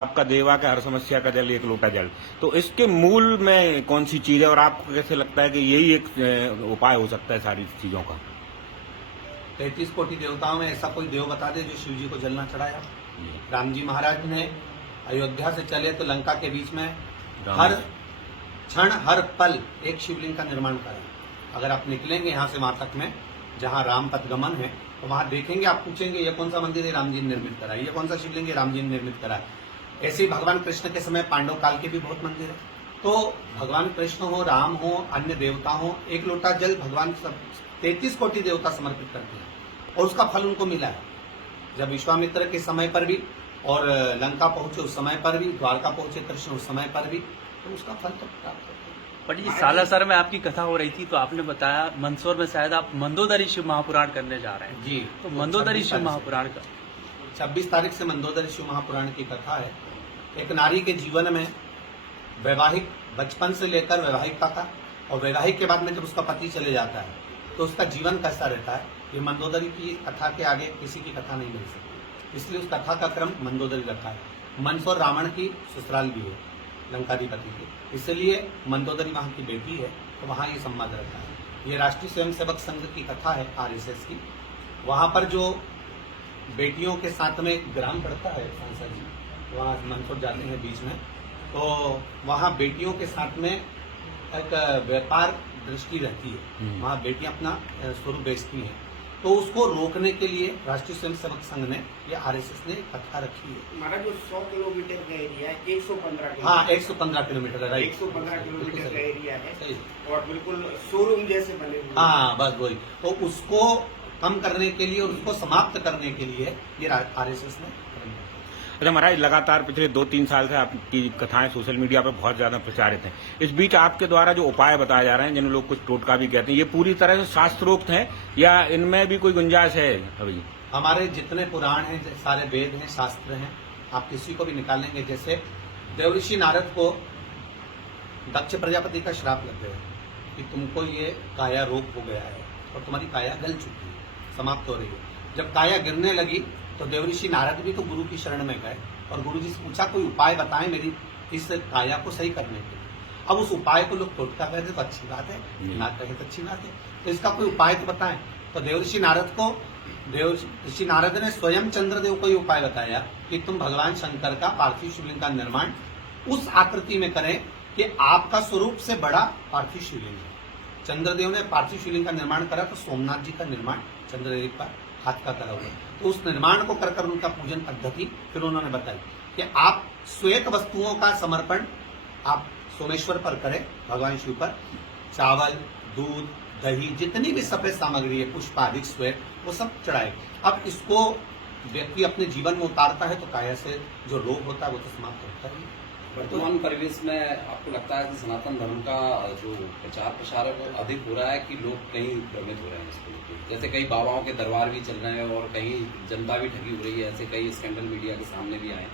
आपका देवा का हर समस्या का जल एक लोटा जल। तो इसके मूल में कौन सी चीज है और आपको कैसे लगता है कि यही एक उपाय हो सकता है सारी चीजों का? 33 कोटि देवताओं में ऐसा कोई देव बता दे जो शिव जी को जल ना चढ़ाया। राम जी महाराज ने अयोध्या से चले तो लंका के बीच में हर क्षण हर पल एक शिवलिंग का निर्माण करा। अगर आप निकलेंगे यहाँ से वहां तक में जहाँ राम पथगमन है तो वहां देखेंगे, आप पूछेंगे ये कौन सा मंदिर है, राम जी ने निर्मित करा है, ये कौन सा शिवलिंग है, राम जी ने निर्मित करा है। ऐसे ही भगवान कृष्ण के समय पांडव काल के भी बहुत मंदिर है। तो भगवान कृष्ण हो, राम हो, अन्य देवता हो, एक लोटा जल भगवान 33 कोटि देवता समर्पित करते हैं और उसका फल उनको मिला है। जब विश्वामित्र के समय पर भी और लंका पहुंचे उस समय पर भी, द्वारका पहुंचे कृष्ण उस समय पर भी, तो उसका फल तो प्राप्त होता है। पंडित जी, सालासर में आपकी कथा हो रही थी तो आपने बताया मंदसौर में शायद आप मंदोदरी शिव महापुराण करने जा रहे हैं। जी, तो मंदोदरी शिव महापुराण का 26 तारीख से मंदोदरी शिव महापुराण की कथा है। एक नारी के जीवन में वैवाहिक बचपन से लेकर वैवाहिकता का और वैवाहिक के बाद में जब उसका पति चले जाता है तो उसका जीवन कैसा रहता है, ये मंदोदरी की कथा के आगे किसी की कथा नहीं मिल सकती। इसलिए उस कथा का क्रम मंदोदरी रखा है। मंदसौर रावण की ससुराल भी है, लंकाधिपति की, इसलिए मंदोदरी वहां की बेटी है तो वहां ये संवाद रखा है। ये राष्ट्रीय स्वयंसेवक संघ की कथा है, RSS की। वहां पर जो बेटियों के साथ में एक ग्राम पड़ता है सांसद जी, वहाँ मंदसौर जाते हैं बीच में, तो वहाँ बेटियों के साथ में एक व्यापार दृष्टि रहती है। वहाँ बेटियां अपना स्वरूप बेचती हैं, तो उसको रोकने के लिए राष्ट्रीय स्वयंसेवक संघ ने ये RSS ने कथा रखी है। हमारा जो 100 किलोमीटर का एरिया है 115 हाँ, 115 किलोमीटर है, राइट। 115 किलोमीटर का एरिया है सही। और बिल्कुल शोरूम जैसे बने हुए हाँ, बस वही। तो उसको कम करने के लिए और उसको समाप्त करने के लिए ये RSS ने। अच्छा महाराज, लगातार पिछले 2-3 साल से आपकी कथाएं सोशल मीडिया पर बहुत ज्यादा प्रचारित हैं। इस बीच आपके द्वारा जो उपाय बताए जा रहे हैं, जिन लोग कुछ टोटका भी कहते हैं, ये पूरी तरह से शास्त्रोक्त है या इनमें भी कोई गुंजाइश है? अभी हमारे जितने पुराण हैं, सारे वेद हैं, शास्त्र हैं, आप किसी को भी निकालेंगे। जैसे देवऋषि नारद को दक्ष प्रजापति का श्राप लग गया कि तुमको ये काया रोग हो गया है और तुम्हारी काया गल चुकी है, समाप्त हो रही है। जब काया गिरने लगी तो देवऋषि नारद भी तो गुरु की शरण में गए और गुरु जी से पूछा कोई उपाय बताएं मेरी इस काया को सही करने के लिए। अब उस उपाय को लोग टोटका कहते तो अच्छी बात है, ना कहे तो अच्छी बात है, तो इसका कोई उपाय तो बताएं। तो देवऋषि नारद ने स्वयं चंद्रदेव को ये उपाय बताया कि तुम भगवान शंकर का पार्थिव शिवलिंग का निर्माण उस आकृति में करें कि आपका स्वरूप से बड़ा पार्थिव शिवलिंग है। चंद्रदेव ने पार्थिव शिवलिंग का निर्माण करा तो सोमनाथ जी का निर्माण चंद्रदेव का हाथ का करा हुआ, तो उस निर्माण को कर उनका पूजन पद्धति फिर उन्होंने बताई कि आप श्वेत वस्तुओं का समर्पण आप सोमेश्वर पर करें, भगवान शिव पर। चावल, दूध, दही, जितनी भी सफेद सामग्री है, पुष्पादिक, श्वेत, वो सब चढ़ाए। अब इसको व्यक्ति अपने जीवन में उतारता है तो काया से जो रोग होता है वो तो समाप्त होता है। वर्तमान परिवेश में आपको लगता है कि सनातन धर्म का जो प्रचार प्रसार है वो अधिक हो रहा है कि लोग कहीं भ्रमित हो रहे हैं इसको लेकर? जैसे कई बाबाओं के दरबार भी चल रहे हैं और कहीं जनता भी ठगी हो रही है, ऐसे कई स्कैंडल मीडिया के सामने भी आए।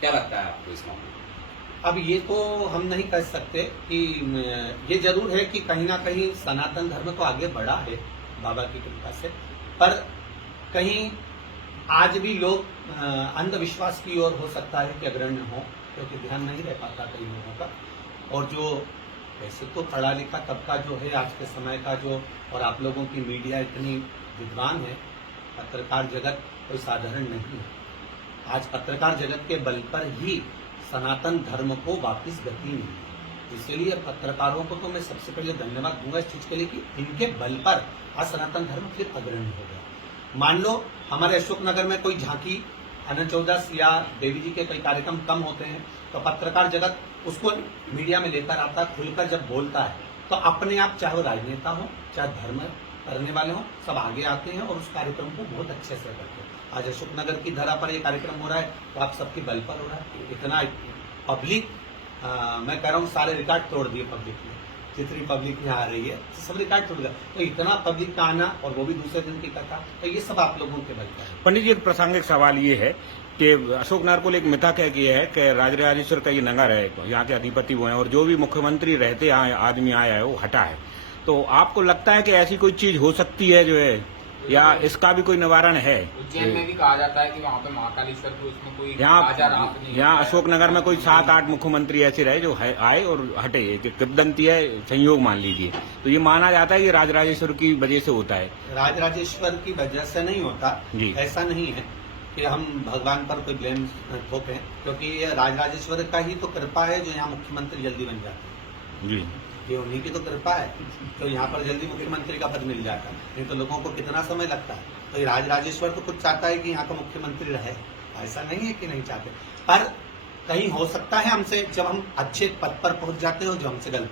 क्या लगता है आपको इस मामले में? अब ये तो हम नहीं कह सकते कि ये जरूर है कि कहीं ना कहीं सनातन धर्म तो आगे बढ़ा है बाबा की कृपा से, पर कहीं आज भी लोग अंधविश्वास की ओर हो सकता है कि अग्रण्य हो, क्योंकि ध्यान नहीं रह पाता कई लोगों का। और जो वैसे तो पढ़ा लिखा तबका जो है आज के समय का जो, और आप लोगों की मीडिया इतनी विद्वान है, पत्रकार जगत कोई साधारण नहीं है। आज पत्रकार जगत के बल पर ही सनातन धर्म को वापस गति मिली। इसलिए पत्रकारों को तो मैं सबसे पहले धन्यवाद दूंगा इस चीज के लिए कि इनके बल पर आज सनातन धर्म फिर अग्रणी हो गया। मान लो हमारे अशोकनगर में कोई झांकी, अनंत चौदस या देवी जी के कई कार्यक्रम कम होते हैं तो पत्रकार जगत उसको मीडिया में लेकर आता, खुलकर जब बोलता है तो अपने आप, चाहे वो राजनेता हो चाहे धर्म करने वाले हो, सब आगे आते हैं और उस कार्यक्रम को बहुत अच्छे से करते हैं। आज अशोकनगर की धरा पर ये कार्यक्रम हो रहा है तो आप सबके बल पर हो रहा है। इतना पब्लिक, मैं कह रहा हूँ सारे रिकॉर्ड तोड़ दिए पब्लिक ने, जितनी पब्लिक यहाँ आ रही है सब रिकॉर्ड टूट गया। तो इतना पब्लिक का आना और वो भी दूसरे दिन की कथा, तो ये सब आप लोगों के बल पर है। पंडित जी, एक प्रासंगिक सवाल ये है कि अशोकनगर को एक मिथा कह के है कि राजराजेश्वर का ये नगर है, यहाँ के अधिपति वो हैं और जो भी मुख्यमंत्री रहते आदमी आया है वो हटा है। तो आपको लगता है कि ऐसी कोई चीज हो सकती है जो है या इसका भी कोई निवारण है? उज्जैन में भी कहा जाता है कि वहाँ पे महाकालेश्वर को उसमें कोई यहाँ राजा रात नहीं यहाँ होता है। अशोकनगर में कोई 7-8 मुख्यमंत्री ऐसे रहे जो आए और हटे, कि किंवदंती है, संयोग मान लीजिए। तो ये माना जाता है कि राजराजेश्वर की वजह से होता है। राजराजेश्वर की वजह से नहीं होता, जी। ऐसा नहीं है कि हम भगवान पर कोई ब्लेम थोपें, क्योंकि ये राजराजेश्वर का ही तो कृपा है जो यहाँ मुख्यमंत्री जल्दी बन जाते हैं। जी ये उन्हीं की तो कृपा है तो यहाँ पर जल्दी मुख्यमंत्री का पद मिल जाता है, नहीं तो लोगों को कितना समय लगता है। तो ये राजराजेश्वर तो कुछ चाहता है कि यहाँ का मुख्यमंत्री रहे, ऐसा नहीं है कि नहीं चाहते, पर कहीं हो सकता है हमसे जब हम अच्छे पद पर पहुंच जाते हो जो हमसे गलती